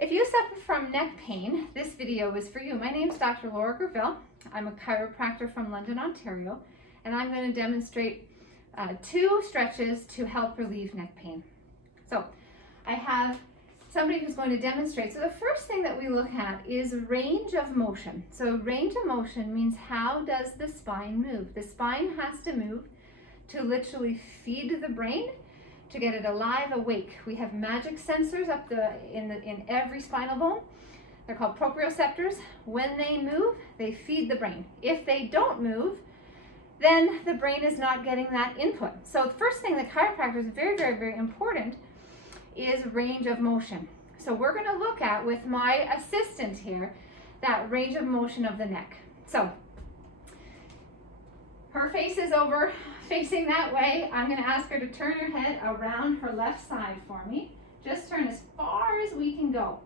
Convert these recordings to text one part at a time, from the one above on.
If you suffer from neck pain, this video is for you. My name is Dr. Laura Graville. I'm a chiropractor from London, Ontario, and I'm going to demonstrate 2 stretches to help relieve neck pain. So I have somebody who's going to demonstrate. So the first thing that we look at is range of motion. So range of motion means how does the spine move? The spine has to move to literally feed the brain, to get it alive, awake. We have magic sensors up in every spinal bone. They're called proprioceptors. When they move, they feed the brain. If they don't move, then the brain is not getting that input. So the first thing that chiropractor is very important is range of motion. So we're going to look at, with my assistant here, that range of motion of the neck. So her face is over facing that way. I'm going to ask her to turn her head around her left side for me. Just turn as far as we can go.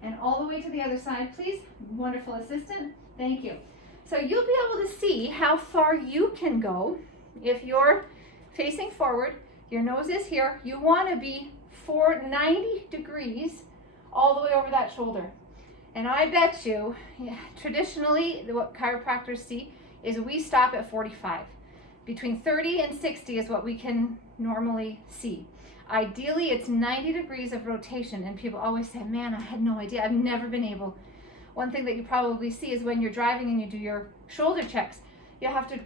And all the way to the other side, please. Wonderful assistant. Thank you. So you'll be able to see how far you can go if you're facing forward. Your nose is here. You want to be 90 degrees all the way over that shoulder. And I bet you, traditionally, what chiropractors see is we stop at 45. Between 30 and 60 is what we can normally see. Ideally, it's 90 degrees of rotation, and people always say, man, I had no idea. I've never been able. One thing that you probably see is when you're driving and you do your shoulder checks, you have to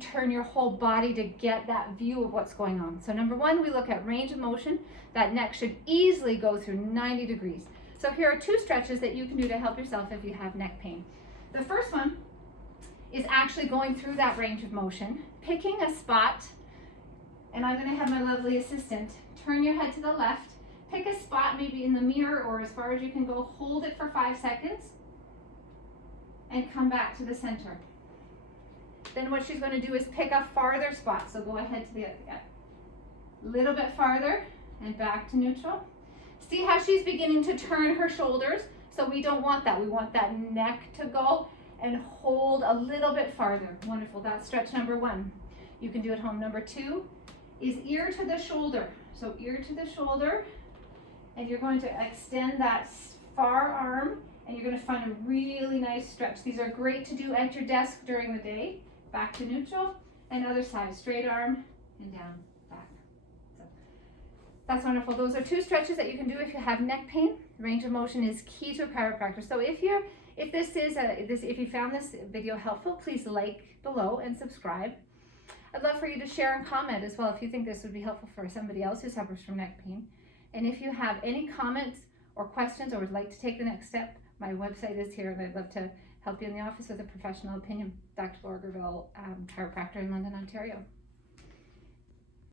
turn your whole body to get that view of what's going on. So number 1, we look at range of motion. That neck should easily go through 90 degrees. So here are 2 stretches that you can do to help yourself if you have neck pain. The first one is actually going through that range of motion, picking a spot, and I'm going to have my lovely assistant turn your head to the left, pick a spot maybe in the mirror or as far as you can go, hold it for 5 seconds, and come back to the center. Then what she's going to do is pick a farther spot, so go ahead to the other, little bit farther, and back to neutral. See how she's beginning to turn her shoulders, so we don't want that. We want that neck to go and hold a little bit farther. Wonderful. That's stretch number 1. You can do at home. Number 2 is ear to the shoulder. So ear to the shoulder, and you're going to extend that far arm, and you're going to find a really nice stretch. These are great to do at your desk during the day. Back to neutral, and other side, straight arm, and down, back. So that's wonderful. Those are 2 stretches that you can do if you have neck pain. Range of motion is key to a chiropractor. So if you found this video helpful, please like below and subscribe. I'd love for you to share and comment as well if you think this would be helpful for somebody else who suffers from neck pain. And if you have any comments or questions or would like to take the next step, my website is here, and I'd love to help you in the office with a professional opinion. Dr. Laura Graville, chiropractor in London, Ontario.